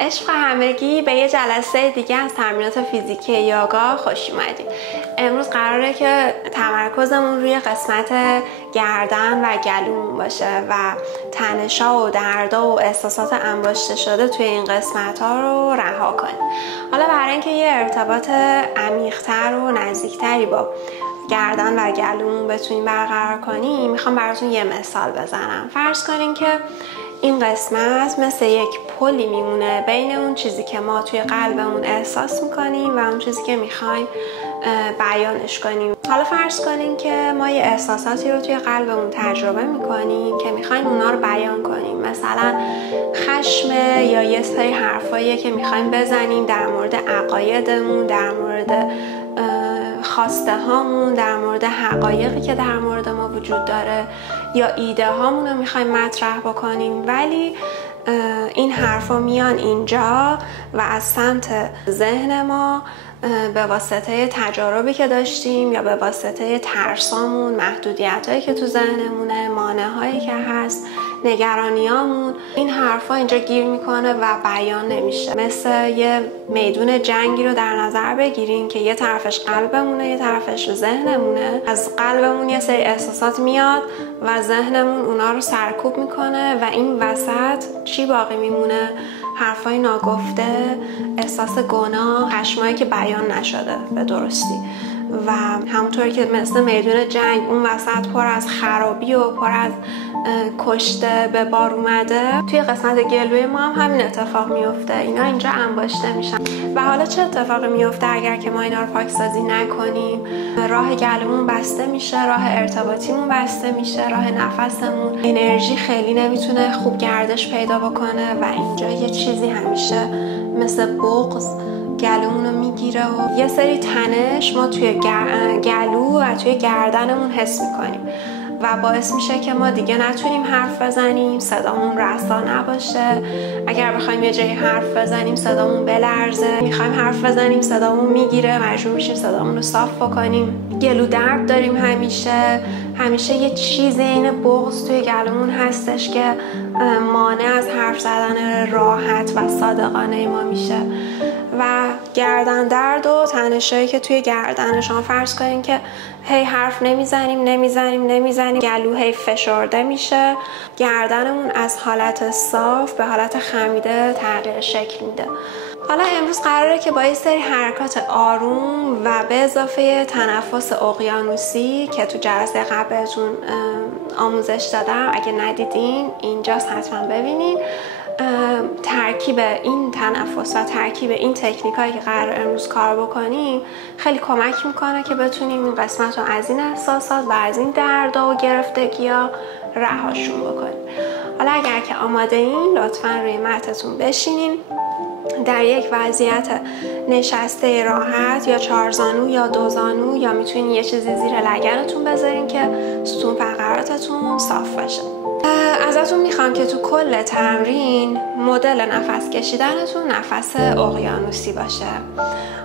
عشق همگی به یه جلسه دیگه از تمرینات فیزیکی یوگا خوش اومدید. امروز قراره که تمرکزمون روی قسمت گردن و گلومون باشه و تنش‌ها و دردها و احساسات انباشته شده توی این قسمت‌ها رو رها کنیم. حالا برای اینکه یه ارتباط عمیق‌تر و نزدیکتری با گردن و گلومون بتونیم برقرار کنیم، میخوام براتون یه مثال بزنم. فرض کنین که این قسمت مثل یک پلی میمونه بین اون چیزی که ما توی قلبمون احساس میکنیم و اون چیزی که میخوایم بیانش کنیم. حالا فرض کنین که ما یه احساساتی رو توی قلبمون تجربه میکنیم که میخوایم اونا رو بیان کنیم، مثلا خشم یا یه سری حرفاییه که میخوایم بزنیم در مورد عقایدمون، در مورد خواسته هامون، در مورد حقایقی که در مورد ما وجود داره، یا ایده هامون رو میخوایم مطرح بکنیم، ولی این حرفا میان اینجا و از سمت ذهن ما به واسطه تجاربی که داشتیم یا به واسطه ترسامون، محدودیتایی که تو ذهنمونه، مانعهایی که هست، نگرانیامون، این حرفا اینجا گیر میکنه و بیان نمیشه. مثل یه میدون جنگی رو در نظر بگیرین که یه طرفش قلبمونه، یه طرفش ذهنمونه. از قلبمون یه سری احساسات میاد و ذهنمون اونا رو سرکوب میکنه و این وسط چی باقی میمونه؟ حرفای ناگفته، احساس گناه، خشمایی که بیان نشده به درستی. و همونطوری که مثل میدون جنگ اون وسط پر از خرابی و پر از کشته به بار اومده، توی قسمت گلوی ما هم همین اتفاق میفته. اینا اینجا انباشته میشن. و حالا چه اتفاقی میفته اگر که ما اینا رو پاکسازی نکنیم؟ راه گلومون بسته میشه، راه ارتباطیمون بسته میشه، راه نفسمون، انرژی خیلی نمیتونه خوب گردش پیدا بکنه و اینجا یه چیزی همیشه مثل بغض گلومون رو میگیره و یه سری تنش ما توی گلو و توی گردنمون حس میکنیم و باعث میشه که ما دیگه نتونیم حرف بزنیم، صدامون رسا نباشه. اگر بخوایم یه جایی حرف بزنیم صدامون بلرزه، میخوایم حرف بزنیم صدامون میگیره، مجبور میشیم صدامون رو صاف بکنیم. گلو درد داریم همیشه یه چیزی این بغض توی گلومون هستش که مانع از حرف زدن راحت و صادقانه ما میشه. و گردن درد و تنشایی که توی گردن شما، فرض کنین که هی حرف نمیزنیم، گلو هی فشرده میشه، گردنمون از حالت صاف به حالت خمیده تغییر شکل میده. حالا امروز قراره که با یه سری حرکات آروم و به اضافه تنفس اقیانوسی که تو جلسه قبلتون آموزش دادم، اگه ندیدین اینجاست حتما ببینین، ترکیب این تنفس و ترکیب این تکنیکایی که قرار امروز کار بکنیم خیلی کمک میکنه که بتونیم این قسمت رو از این احساسات و از این دردا و گرفتگی‌ها رهاشون بکنیم. حالا اگر که آماده این، لطفاً روی متتون بشینین در یک وضعیت نشسته راحت، یا 4 زانو یا 2 زانو، یا میتونین یه چیزی زیر لگنتون بذارین که ستون فقراتتون صاف باشه. ازتون میخوام که تو کل تمرین مدل نفس کشیدنتون نفس اقیانوسی باشه.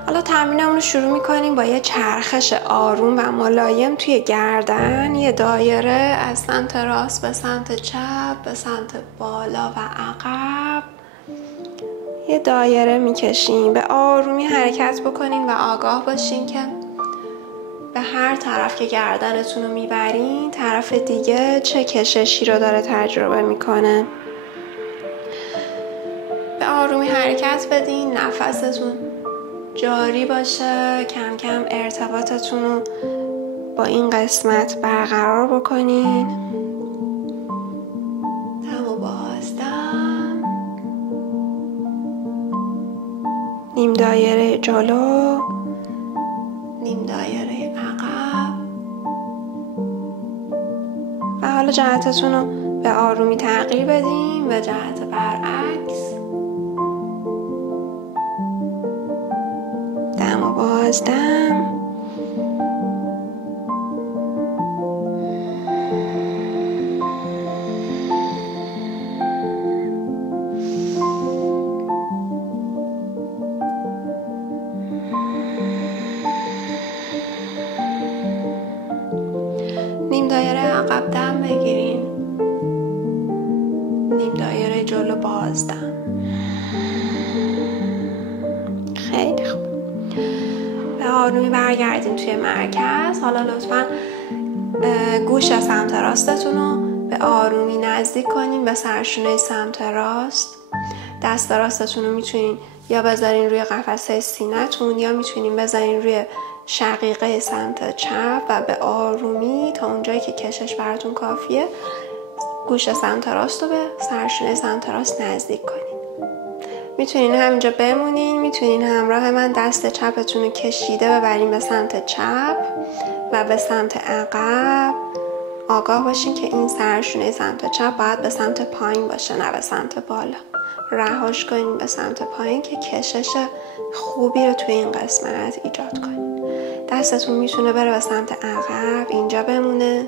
حالا تمرینمون رو شروع میکنیم با یه چرخش آروم و ملایم توی گردن، یه دایره از سمت راست به سمت چپ به سمت بالا و عقب، یه دایره میکشیم. به آرومی حرکت بکنین و آگاه باشین که به هر طرف که گردنتون رو میبرین، طرف دیگه چه کششی رو داره تجربه میکنه. به آرومی حرکت بدین، نفستون جاری باشه، کم کم ارتباطتون رو با این قسمت برقرار بکنین. دم و بازدم، نیم دایره جلو، نیم دایره عقب. و حالا جهتتون رو به آرومی تغییر بدیم به جهت برعکس. دم و بازدم، نیم دایره عقب دم بگیرین، نیم دایره جلو بازدم. آرومی برگردین توی مرکز. حالا لطفاً گوش سمت راستتون رو به آرومی نزدیک کنین به سرشونه سمت راست. دست راستتون رو میتونین یا بذارین روی قفسه سینه‌تون یا میتونین بذارین روی شقیقه سمت چپ و به آرومی تا اونجایی که کشش براتون کافیه گوش سمت راست رو به سرشونه سمت راست نزدیک کنین. میتونین همینجا بمونین. میتونین همراه من دست چپتون رو کشیده ببرین به سمت چپ و به سمت عقب. آگاه باشین که این سرشونه سمت چپ باید به سمت پایین باشه نه به سمت بالا. رهاش کنین به سمت پایین که کشش خوبی رو توی این قسمت ایجاد کنین. دستتون میتونه بره به سمت عقب، اینجا بمونه.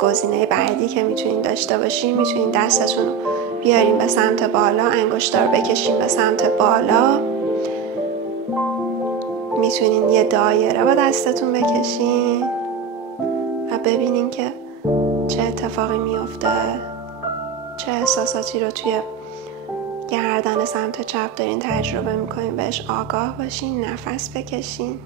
گزینه بعدی که میتونین داشته باشین، میتونین دستتون رو بیارین به سمت بالا، انگشتا رو بکشین به سمت بالا. میتونین یه دایره با دستتون بکشین و ببینین که چه اتفاقی میفته، چه احساساتی رو توی گردن سمت چپ دارین تجربه میکنین. بهش آگاه باشین. نفس بکشین.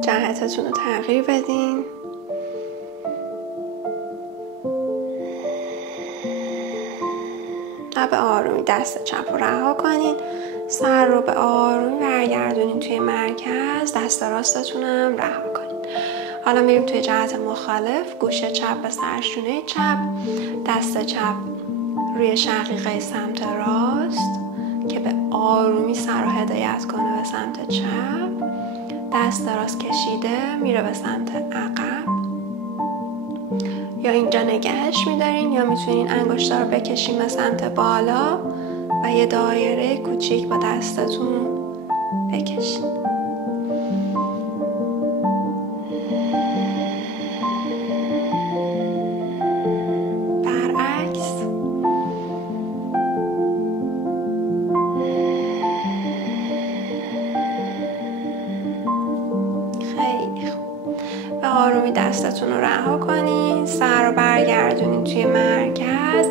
جهتتون رو تغییر بدین. و به آرومی دست چپ رو رها کنین. سر رو به آرومی برگردونین توی مرکز. دست راستتون هم رها کنین. حالا میریم توی جهت مخالف. گوش چپ به سرشونه چپ، دست چپ روی شقیقه سمت راست که به آرومی سر رو هدایت کنه به سمت چپ. دست راست کشیده میره به سمت عقب. یا اینجا نگهش میدارین یا میتونین انگشتا رو بکشین به سمت بالا و یه دایره کوچیک با دستتون بکشین. برعکس. خیلی خوب. به آرومی دستتون رو رها کنین. سر رو برگردونین توی مرکز.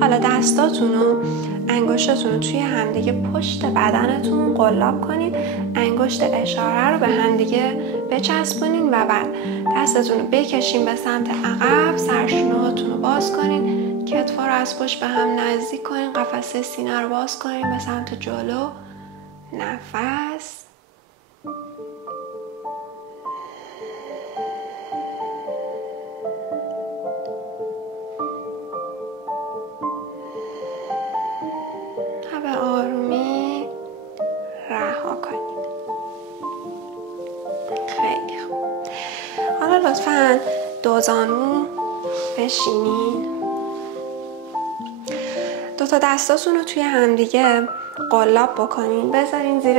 حالا دستاتون رو انگشتاتون رو توی همدیگه پشت بدنتون قلاب کنین. انگشت اشاره رو به همدیگه بچسبونین و بعد دستتون رو بکشین به سمت عقب. سرشونه‌هاتون رو باز کنین. کتفا رو از پشت به هم نزدیک کنین. قفسه سینه رو باز کنین به سمت جلو. نفس. به آرومی رها کنید. خیلی خوب. حالا لطفاً دو زانو بشینین. دو تا دستاتون رو توی همدیگه قلاب بکنین. بذارین زیر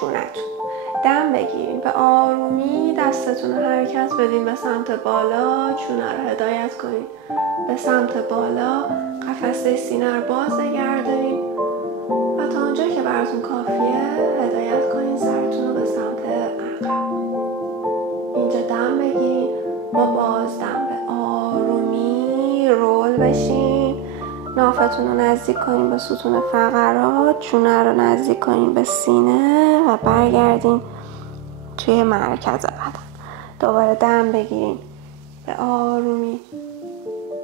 چونتون. دم بگیرین. به آرومی دستتون رو حرکت بدین به سمت بالا. چونه رو هدایت کنین به سمت بالا. قفسه سینه رو باز نگردارین و تا اونجا که براتون کافیه هدایت کنین سرتون رو به سمت عقب. اینجا دم بگیرین. با بازدم به آرومی رول بشین. نافتون رو نزدیک کنین به ستون فقرات. چونه رو نزدیک کنین به سینه و برگردین توی مرکز بدن. دوباره دم بگیرین. به آرومی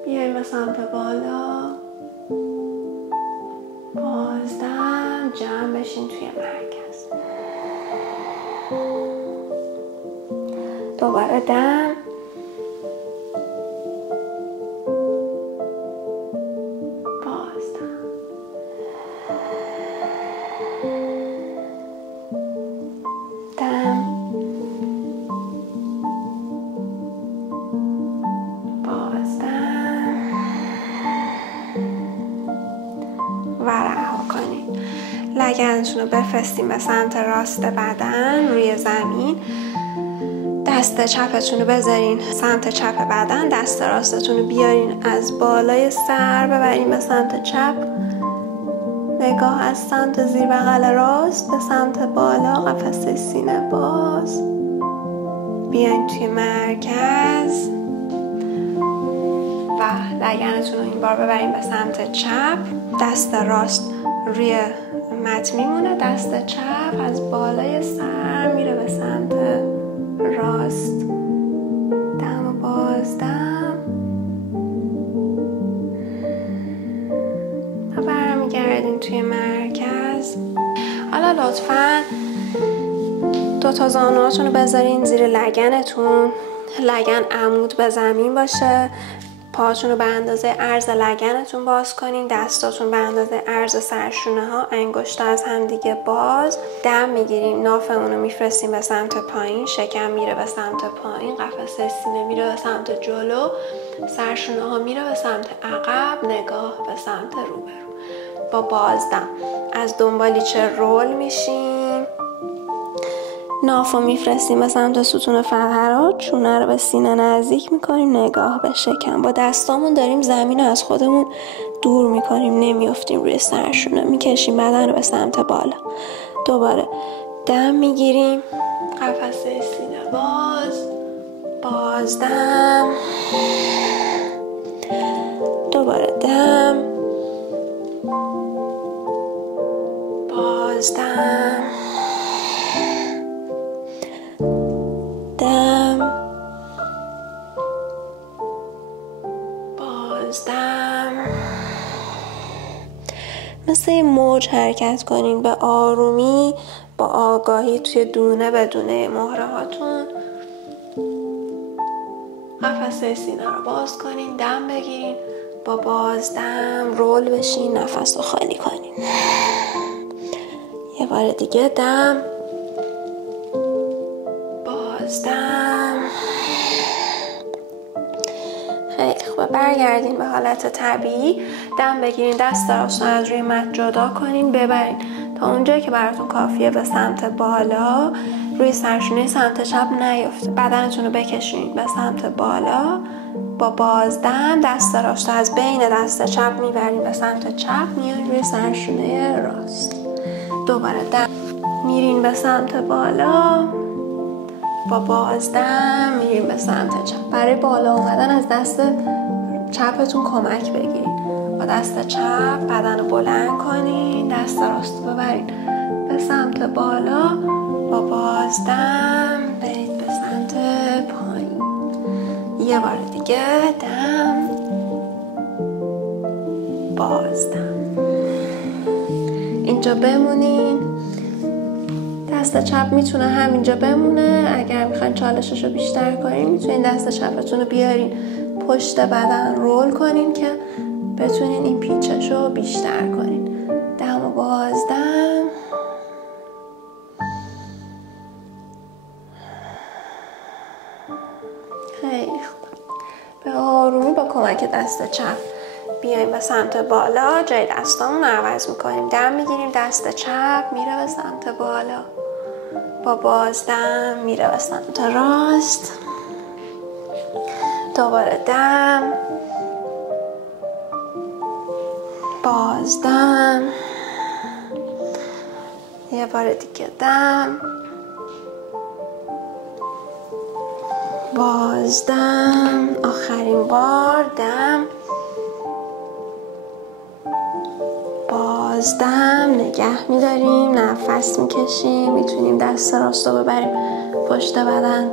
بیاین به سمت بالا. بازدم جمع بشین توی مرکز. دوباره دم. بازدم. دم. بازدم. و رها کنید. لگنتون رو بفرستین به سمت راست بدن روی زمین. دست چپتون رو بذارین سمت چپ بدن. دست راستتون رو بیارین از بالای سر ببرین به سمت چپ. نگاه از سمت زیر بغل راست به سمت بالا. قفسه سینه باز. بیاین توی مرکز. و لگنتون رو این بار ببریم به سمت چپ. دست راست روی مت میمونه، دست چپ از بالای سر میره به سمت راست. دم و بازدم و برمیگردین توی مرکز. حالا لطفاً 2 زانوهاتون رو بذارین زیر لگنتون، لگن عمود به زمین باشه. پاهاتون رو به اندازه عرض لگنتون باز کنین، دستاتون به اندازه عرض سرشونه ها، انگشتا از هم دیگه باز. دم میگیریم، نافمون رو میفرستیم به سمت پایین، شکم میره به سمت پایین، قفسه سینه میره به سمت جلو، سرشونه ها میره به سمت عقب، نگاه به سمت روبرو. با بازدم از دنبالیچه رول میشیم، نافو میفرستیم به سمت ستون فقرات، چونه رو به سینه نزدیک میکنیم، نگاه به شکم. با دستامون داریم زمین رو از خودمون دور میکنیم، نمیافتیم روی سرشونه، میکشیم بدن رو به سمت بالا. دوباره دم میگیریم، قفسه سینه باز، بازدم، دوباره دم، بازدم، دم، بازدم. مثل یه موج حرکت کنین به آرومی، با آگاهی توی دونه به دونه مهره هاتون. قفسه سینه رو باز کنین، دم بگیرین، با بازدم رول بشین، نفس رو خالی کنین. یه بار دیگه دم، بازدم. خیلی خوبه. برگردین به حالت طبیعی، دم بگیرین، دست راست رو از روی مت جدا کنین، ببرین تا اونجایی که براتون کافیه به سمت بالا، روی سرشونه سمت چپ نیفته. بدنتون رو بکشین به سمت بالا. با بازدم دست راست رو از بین دست چپ میبرین به سمت چپ، میان روی سرشونه راست. دوباره دم میرین به سمت بالا، با بازدم میریم به سمت چپ. برای بالا اومدن از دست چپتون کمک بگیرید. با دست چپ بدن رو بلند کنین، دست راست رو ببرین به سمت بالا، با بازدم برید به سمت پایین. یه بار دیگه دم، بازدم. اینجا بمونین. دست چپ میتونه همینجا بمونه. اگر میخواین چالشش رو بیشتر کنین، میتونین دست چپتون رو بیارین پشت بدن، رول کنین که بتونین این پیچش رو بیشتر کنین. دم و بازدم. خیلی خوب. به آرومی با کمک دست چپ بیایم به سمت بالا. جای دستامون رو عوض میکنیم. دم میگیریم، دست چپ میره به سمت بالا، با بازدم میره به سمت راست. دوباره دم، بازدم، یه بار دیگه دم، بازدم، آخرین بار دم، بازدم. نگه میداریم، نفس میکشیم. میتونیم دست راست رو ببریم پشت بدن،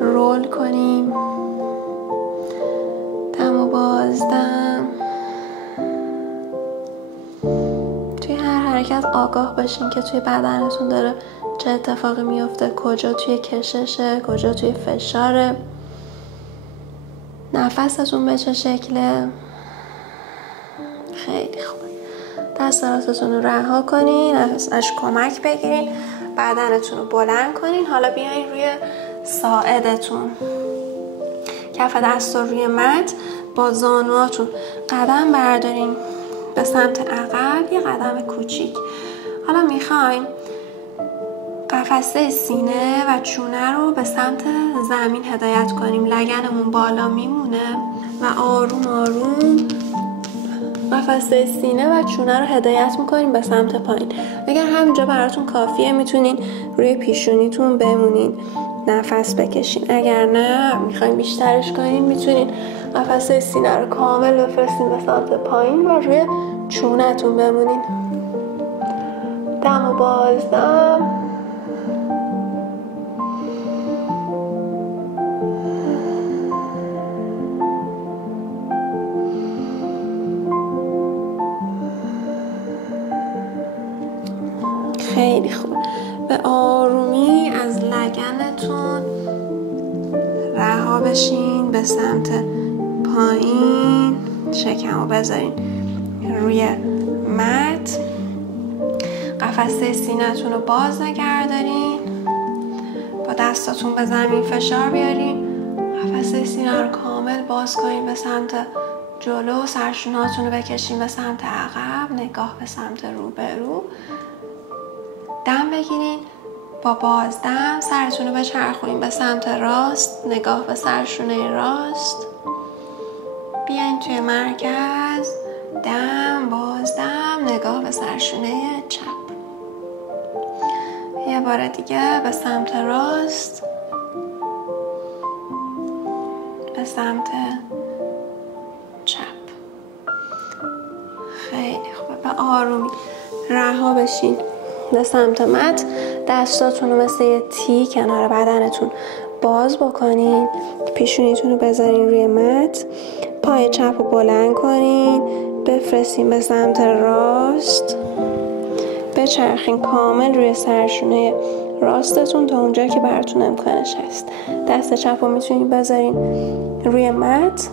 رول کنیم. دم و بازدم. توی هر حرکت آگاه باشین که توی بدنتون داره چه اتفاقی میفته، کجا توی کششه، کجا توی فشاره، نفستون به چه شکله. خیلی خوبه. دست راستتون رو رها کنین، ازش کمک بگیرین، بدنتون رو بلند کنین. حالا بیاین روی ساعدتون، کف دست رو روی مت، با زانوهاتون قدم بردارین به سمت عقب، یه قدم کوچیک. حالا میخوایم قفسه سینه و چونه رو به سمت زمین هدایت کنیم. لگنمون بالا میمونه و آروم آروم قفسه سینه و چونه رو هدایت میکنیم به سمت پایین. اگر همینجا براتون کافیه میتونین روی پیشونیتون بمونین، نفس بکشین. اگر نه میخواین بیشترش کنین، میتونین قفسه سینه رو کامل بفرستین به سمت پایین و روی چونتون بمونین. دم و بازدم. خیلی خوب. به آرومی از لگنتون رها بشین به سمت پایین. شکم رو بذارین روی مت. قفسه سینه‌تون رو باز نگه دارین. با دستاتون به زمین فشار بیارین. قفسه سینه رو کامل باز کنین به سمت جلو. سرشونهاتون رو بکشین به سمت عقب. نگاه به سمت روبرو. دم بگیرین. با بازدم سرتون رو بچرخونین به سمت راست. نگاه به سرشونه راست. بیاین توی مرکز. دم بازدم نگاه به سرشونه چپ. یه بار دیگه به سمت راست. به سمت چپ. خیلی خوبه. به آرومی رها بشین به سمت مت. دستاتون رو مثل یه تی کنار بدنتون باز بکنین. پیشونیتون رو بذارین روی مت. پای چپ رو بلند کنین. بفرستین به سمت راست. بچرخین کامل روی سرشونه راستتون تا اونجا که براتون امکانش هست. دست چپ رو میتونین بذارین روی مت.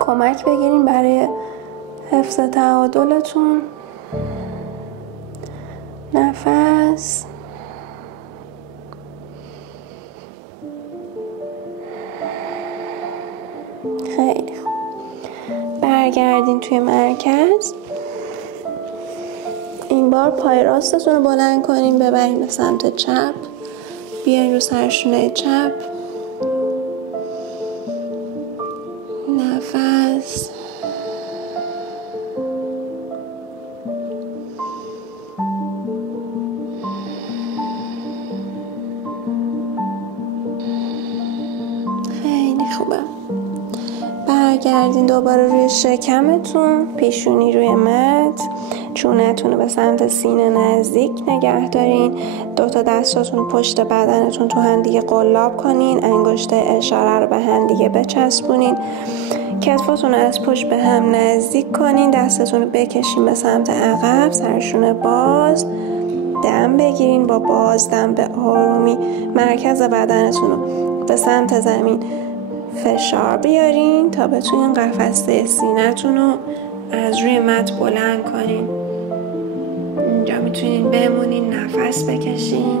کمک بگیرین برای حفظ تعادلتون. نفس. خیلی خوب. برگردین توی مرکز. این بار پای راستتون رو بلند کنین. ببرین به سمت چپ. بیاین رو سرشونه چپ. نفس. خیلی خوبه. برگردین دوباره روی شکمتون. پیشونی روی مت. چونتون رو به سمت سینه نزدیک نگه دارین. دوتا دستاتون رو پشت بدنتون تو همدیگه قلاب کنین. انگشت اشاره رو به همدیگه بچسبونین. کتفاتون رو از پشت به هم نزدیک کنین. دستتون رو بکشین به سمت عقب. سرشونه باز. دم بگیرین. با بازدم به آرومی مرکز بدنتون رو به سمت زمین فشار بیارین تا بتونین قفسه سینه‌تون رو از روی مت بلند کنین. اینجا میتونین بمونین. نفس بکشین.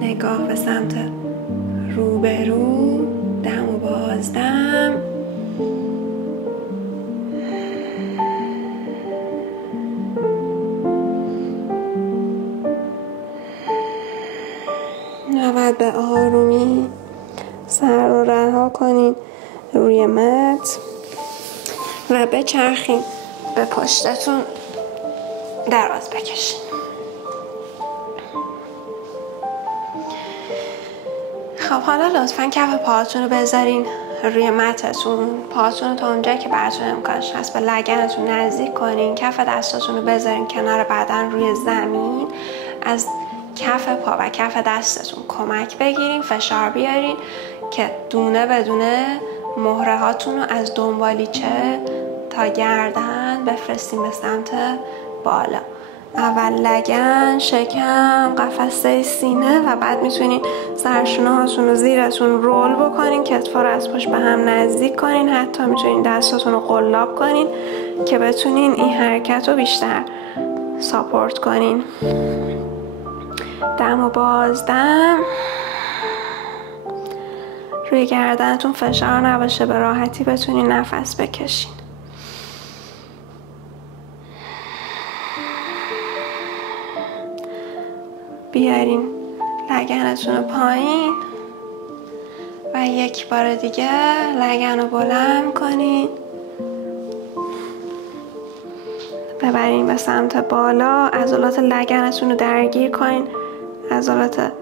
نگاه به سمت روبرو. دم و بازدم. بعد به آرومی سر رو رها کنین روی مت و بچرخین به پشتتون دراز بکشین. خب حالا لطفاً کف پاهاتون رو بذارین روی متتون. پاهاتون رو تا اونجایی که براتون امکانش هست به لگنتون نزدیک کنین. کف دستاتون رو بذارین کنار بدن روی زمین. از کف پا و کف دستتون کمک بگیرین. فشار بیارین که دونه بدونه مهره هاتون رو از دنبالیچه تا گردن بفرستین به سمت بالا. اول لگن، شکم، قفسه سینه و بعد میتونین سرشونه هاتون رو زیرتون رول بکنین. کتفا رو از پشت به هم نزدیک کنین. حتی میتونین دستاتون رو قلاب کنین که بتونین این حرکت رو بیشتر ساپورت کنین. دم و بازدم. روی گردنتون فشار نباشه. به راحتی بتونین نفس بکشین. بیارین لگنتون رو پایین و یک بار دیگه لگن رو بلند کنین. ببرین به سمت بالا. عضلات لگنتون رو درگیر کنین. عضلات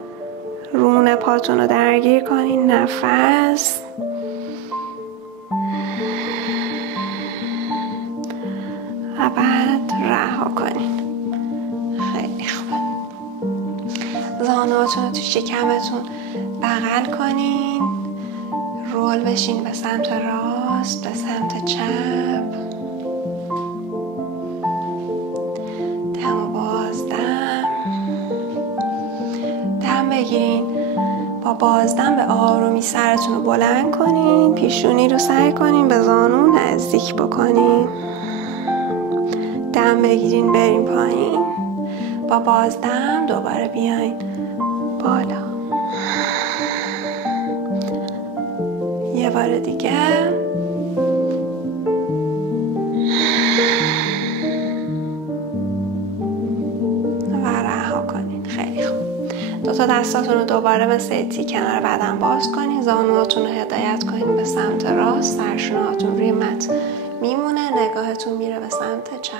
رون پاتون رو درگیر کنین. نفس. انگشتاتون رو تو شکمتون بغل کنین، رول بشین به سمت راست، به سمت چپ، دم و بازدم، دم بگیرین. با بازدم به آرومی سرتون رو بلند کنین، پیشونی رو سعی کنین به زانو نزدیک بکنین، دم بگیرین برین پایین. با بازدم دوباره بیاین بالا. یه بار دیگه. و رها کنین. خیلی خوب. دوتا دستاتون رو دوباره مثل تی کنار بدن باز کنین، زانوهاتون رو هدایت کنین به سمت راست، سرشونهاتون روی مت میمونه، نگاهتون میره به سمت چپ.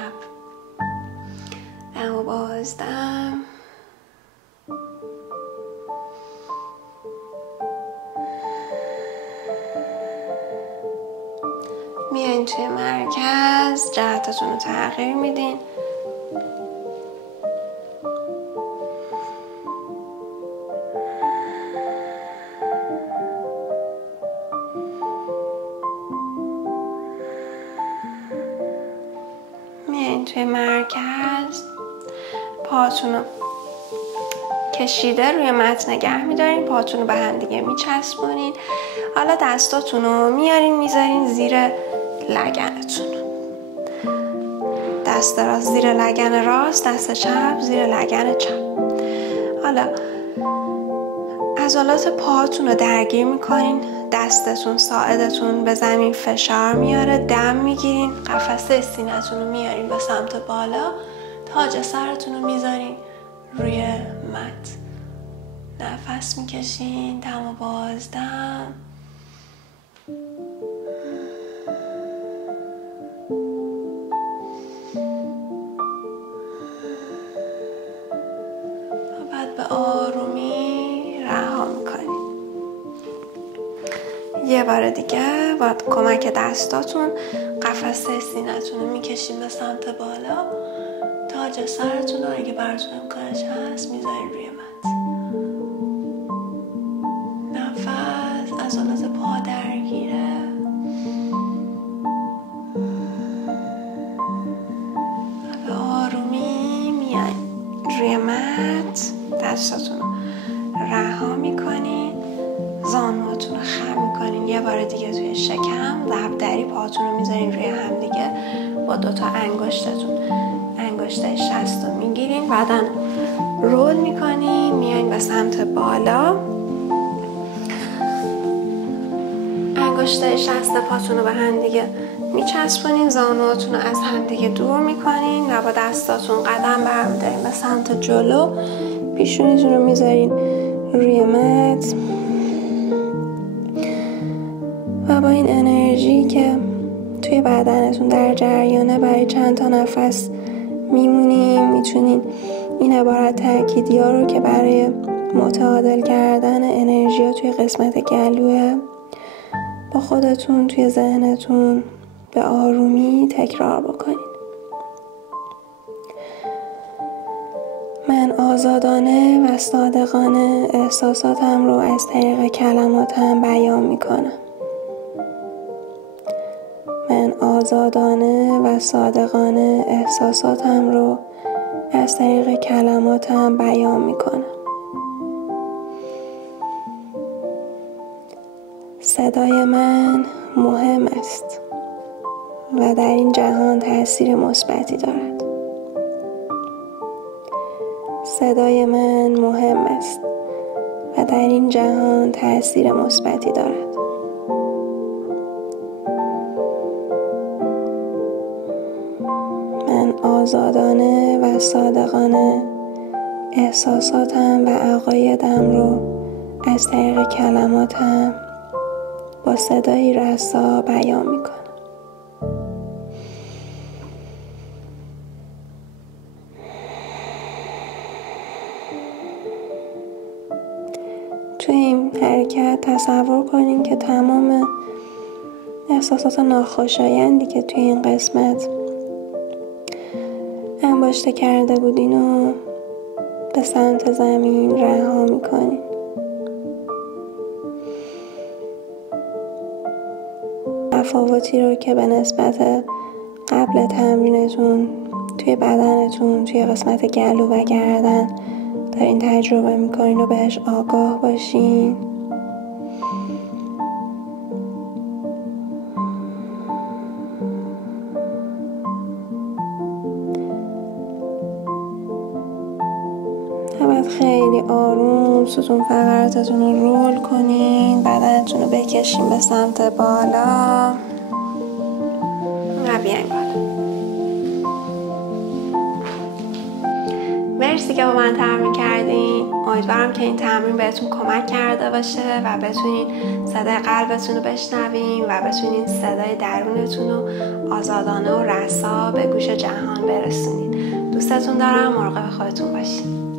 دم و بازدم. میایین توی مرکز، جهتتون رو تغییر میدین. میایین توی مرکز، پاتون رو کشیده روی مت نگه میدارین، پاتون رو به هم دیگه میچسبونین. حالا دستاتون رو میارین میذارین زیر لگنتون، دست راست زیر لگن راست، دست چپ زیر لگن چپ. حالا عضلات پاهاتون رو درگیر میکنین، دستتون ساعدتون به زمین فشار میاره، دم میگیرین، قفسه سینه‌تون رو میارین به سمت بالا، تاج سرتون رو میذارین روی مت. نفس میکشین، دم و بازدم. و بعد به آرومی رها میکنین. یه بار دیگه با کمک دستاتون قفسه سینه‌تون رو میکشین به سمت بالا، تاج سرتون رو اگه براتون امکانش هست میذارین روی مت. نفس عضلات پا درگیره. و به آرومی میاین روی مت، دستاتون رو رها میکنین، زانوهاتون رو خم میکنین. یه بار دیگه توی شکم لبدری پاتون رو میذارین روی هم دیگه، با دوتا انگشتتون انگشته شست رو میگیرین، بعدن رول میکنین، میاین به سمت بالا، انگشته شست پاتون رو به هم دیگه میچسبونین، زانوهاتون رو از هم دیگه دور میکنین و با دستاتون قدم برمیدارین به سمت جلو، پیشونیتون رو میذارین روی مت و با این انرژی که توی بدنتون در جریانه برای چند تا نفس میمونیم. میتونین این عبارت تأکیدی ها رو که برای متعادل کردن انرژی ها توی قسمت گلوه با خودتون توی ذهنتون به آرومی تکرار بکنین. من آزادانه و صادقانه احساساتم رو از طریق کلماتم بیان میکنم. من آزادانه و صادقانه احساساتم رو از طریق کلماتم بیان میکنم. صدای من مهم است و در این جهان تأثیر مثبتی دارد. صدای من مهم است و در این جهان تأثیر مثبتی دارد. من آزادانه و صادقانه احساساتم و عقایدم رو از طریق کلماتم با صدایی رسا بیان میکنم. توی این حرکت تصور کنین که تمام احساسات ناخوشایندی که توی این قسمت انباشته کرده بودین و به سمت زمین رها میکنین. تفاوتی رو که به نسبت قبل تمرینتون توی بدنتون، توی قسمت گلو و گردن دارین تجربه میکنین و بهش آگاه باشین. باید خیلی آروم ستون فقراتتون رو رول کنین، بدنتون رو بکشین به سمت بالا و بیاین بالا. مرسی که با من تمرین کردین. امیدوارم که این تمرین بهتون کمک کرده باشه و بتونین صدای قلبتون رو بشنوین و بتونین صدای درونتون رو آزادانه و رسا به گوش جهان برسونین. دوستتون دارم. مراقب خودتون باشین.